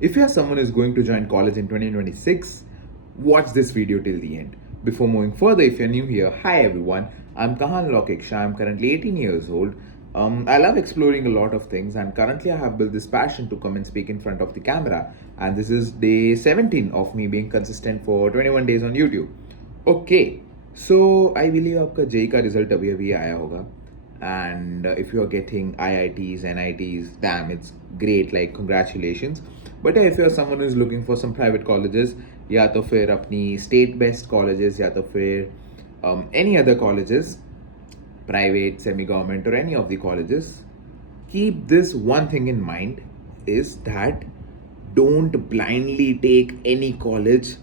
If you are someone who is going to join college in 2026, watch this video till the end. Before moving further, if you're new here, hi everyone, I'm Kahan Lokeksha. I'm currently 18 years old. I love exploring a lot of things, and currently I have built this passion to come and speak in front of the camera. And this is day 17 of me being consistent for 21 days on YouTube. Okay, so I believe आपका JEE का result अभी अभी आया होगा. And if you are getting IITs, NITs, damn, it's great, like congratulations. But if you are someone who is looking for some private colleges, या तो फिर अपनी state based colleges, या तो फिर any other colleges, private, semi government, or any of the colleges, keep this one thing in mind, is that don't blindly take any college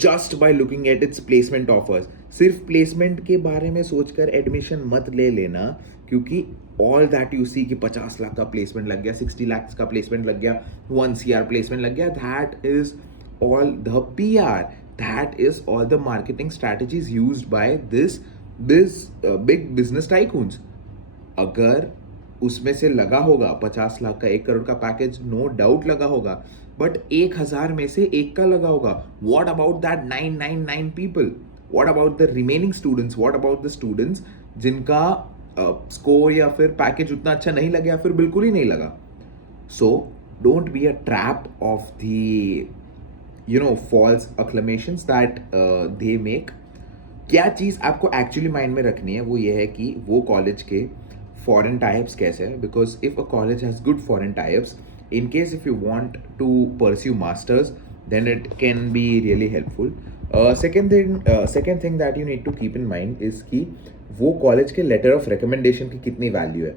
just by looking at its placement offers. सिर्फ placement के बारे में सोचकर admission मत ले लेना, क्योंकि all that you see कि 50 लाख का प्लेसमेंट लग गया, 60 लाख का प्लेसमेंट लग गया, 1 CR प्लेसमेंट लग गया, that is all the PR, that is all the marketing strategies used by this big business tycoons. अगर उसमें से लगा होगा 50 लाख का 1 करोड़ का पैकेज, नो डाउट लगा होगा, बट 1,000 में से एक का लगा होगा. What about that 999 people? What about the remaining students? What about the students जिनका स्कोर या फिर पैकेज उतना अच्छा नहीं लगा या फिर बिल्कुल ही नहीं लगा? So don't be a trap of the false acclamations that they make. क्या चीज़ आपको एक्चुअली माइंड में रखनी है वो ये है कि वो कॉलेज के फॉरेन टाइप्स कैसे है. Because if a college has good foreign types, in case if you want to pursue masters, then it can be really helpful. Second thing that you need to keep in mind is कि वो college के letter of recommendation की कितनी value है.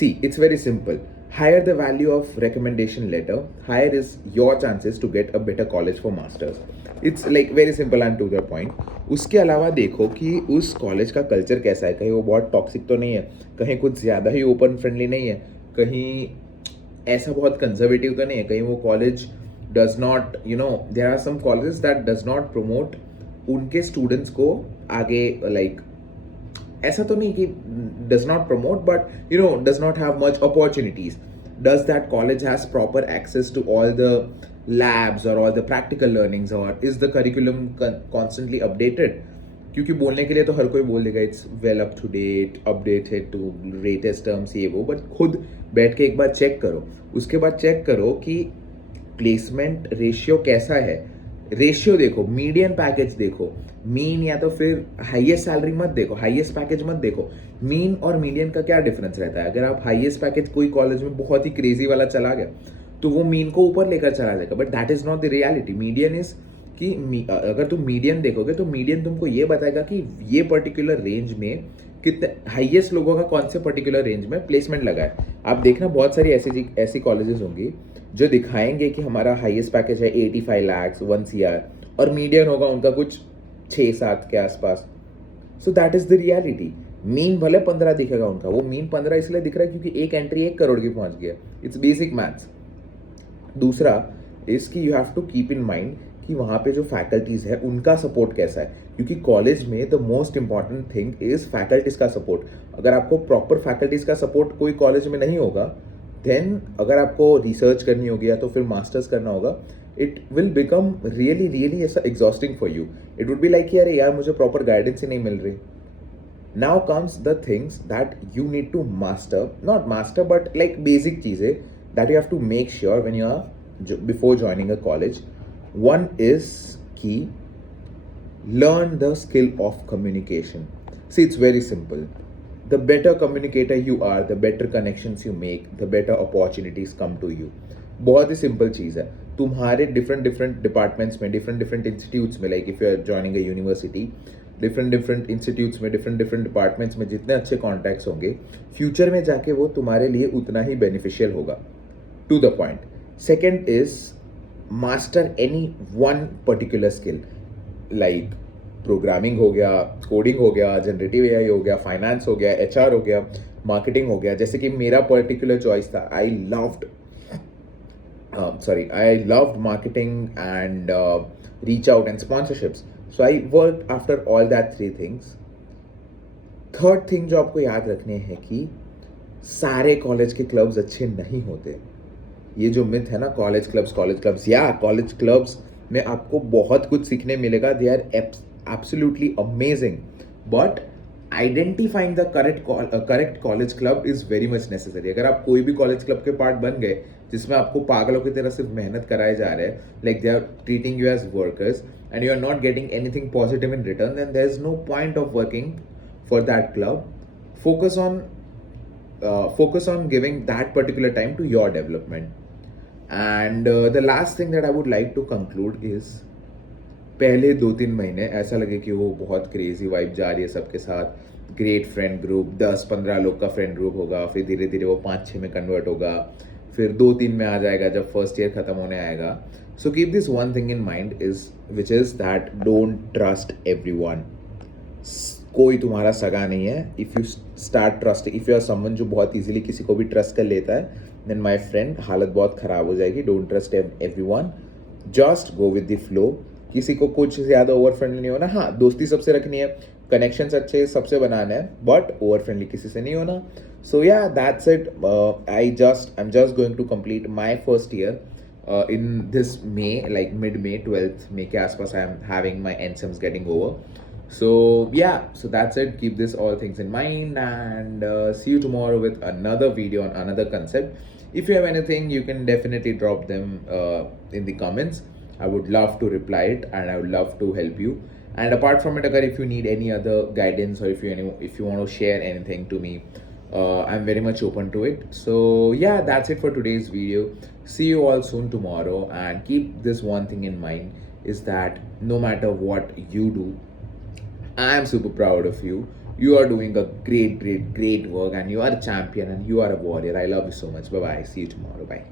See, it's very simple. Higher the value of recommendation letter, higher is your chances to get a better college for masters. It's like very simple and to the point. उसके अलावा देखो कि उस college का culture कैसा है. कहीं वो बहुत टॉक्सिक तो नहीं है, कहीं कुछ ज़्यादा ही ओपन फ्रेंडली नहीं है, कहीं ऐसा बहुत कंजर्वेटिव तो नहीं है, कहीं वो college does not there are some colleges that does not promote उनके स्टूडेंट्स को आगे, लाइक ऐसा तो नहीं कि does not promote, but does not have much opportunities. Does that college has proper access to all the labs or all the practical learnings, or is the curriculum constantly updated? क्योंकि बोलने के लिए तो हर कोई बोल देगा it's well up to date, updated to latest terms, ये वो, बट खुद बैठ के एक बार चेक करो. उसके बाद चेक करो कि प्लेसमेंट रेशियो कैसा है. रेशियो देखो, मीडियन पैकेज देखो, मीन या तो फिर हाईएस्ट सैलरी मत देखो, हाईएस्ट पैकेज मत देखो. मीन और मीडियन का क्या डिफरेंस रहता है? अगर आप हाईएस्ट पैकेज कोई कॉलेज में बहुत ही क्रेजी वाला चला गया तो वो मीन को ऊपर लेकर चला जाएगा, but that is not the reality. Median is कि अगर तुम मीडियन देखोगे तो मीडियन तुमको ये बताएगा कि ये पर्टिकुलर रेंज में कितने हाईएस्ट लोगों का कौन से पर्टिकुलर रेंज में प्लेसमेंट लगा है. आप देखना बहुत सारी ऐसी कॉलेजेस होंगी जो दिखाएंगे कि हमारा हाईएस्ट पैकेज है 85 लाख 1 CR, और मीडियन होगा उनका कुछ 6-7 के आसपास. So that is the reality. Mean भले 15 दिखेगा उनका, वो मीन 15 इसलिए दिख रहा है क्योंकि एक एंट्री 1 करोड़ की पहुंच गया. It's basic maths. दूसरा इसकी you have to keep in mind कि वहाँ पे जो फैकल्टीज़ है उनका सपोर्ट कैसा है, क्योंकि कॉलेज में the most important thing is faculties का सपोर्ट. अगर आपको प्रॉपर फैकल्टीज़ का सपोर्ट कोई कॉलेज में नहीं होगा, देन अगर आपको रिसर्च करनी होगी या तो फिर मास्टर्स करना होगा, it will become really really ऐसा exhausting for you. It would be like यार यार मुझे प्रॉपर गाइडेंस ही नहीं मिल रही. Now comes the things that you need to master, not master, but like basic चीज़ें that you have to make sure when you are before joining a college. One is कि learn the skill of communication. See, it's very simple. The better communicator you are, the better connections you make, the better opportunities come to you. बहुत ही simple चीज़ है. तुम्हारे different departments में, different institutes में, like if you are joining a university, different institutes में, different departments में जितने अच्छे कॉन्टैक्ट्स होंगे, फ्यूचर में जाके वो तुम्हारे लिए उतना ही बेनिफिशियल होगा. To the point. Second is master any one particular skill, like programming हो गया, कोडिंग हो गया, जनरेटिव AI हो गया, फाइनेंस हो गया, HR हो गया, मार्केटिंग हो गया. जैसे कि मेरा पर्टिकुलर चॉइस था, आई loved marketing and reach out and sponsorships. So I worked after all that 3 things. Third thing जो आपको याद रखने हैं कि सारे कॉलेज के क्लब्स अच्छे नहीं होते. ये जो मिथ है ना कॉलेज क्लब्स या कॉलेज क्लब्स में आपको बहुत कुछ सीखने मिलेगा. They are absolutely amazing, but identifying the correct college club is very much necessary. अगर आप कोई भी कॉलेज क्लब के पार्ट बन गए जिसमें आपको पागलों की तरह सिर्फ मेहनत कराए जा रहे हैं, like they are treating you as workers and you are not getting anything positive in return, then there is no point of working for that club. Focus on giving that particular time to your development. And the last thing that I would like to conclude is पहले 2-3 महीने ऐसा लगे कि वो बहुत crazy vibe जा रही है सबके साथ, ग्रेट फ्रेंड ग्रुप, 10-15 लोग का फ्रेंड ग्रुप होगा, फिर धीरे धीरे वो 5-6 में कन्वर्ट होगा, फिर 2-3 में आ जाएगा जब फर्स्ट ईयर खत्म होने आएगा. So keep this one thing in mind is which is that don't trust everyone. कोई तुम्हारा सगा नहीं है. If you start trust, if you are someone जो बहुत इजीली किसी को भी ट्रस्ट कर लेता है, देन माय फ्रेंड हालत बहुत ख़राब हो जाएगी. Don't trust everyone, just go with the flow. किसी को कुछ ज़्यादा ओवर फ्रेंडली नहीं होना. हाँ, दोस्ती सबसे रखनी है, कनेक्शंस अच्छे सबसे बनाना है, बट ओवर फ्रेंडली किसी से नहीं होना. So yeah that's it. I am just going to complete my first year in this May, like mid-May, 12th May के आसपास I am having my NSEMs getting over. So yeah, so that's it. Keep this all things in mind, and see you tomorrow with another video on another concept. If you have anything, you can definitely drop them in the comments. I would love to reply it, and I would love to help you. And apart from it, agar if you need any other guidance, or if you want to share anything to me, I'm very much open to it. So yeah, that's it for today's video. See you all soon tomorrow, and keep this one thing in mind is that no matter what you do, I am super proud of you. You are doing a great work, and you are a champion, and you are a warrior. I love you so much. Bye bye. See you tomorrow. Bye.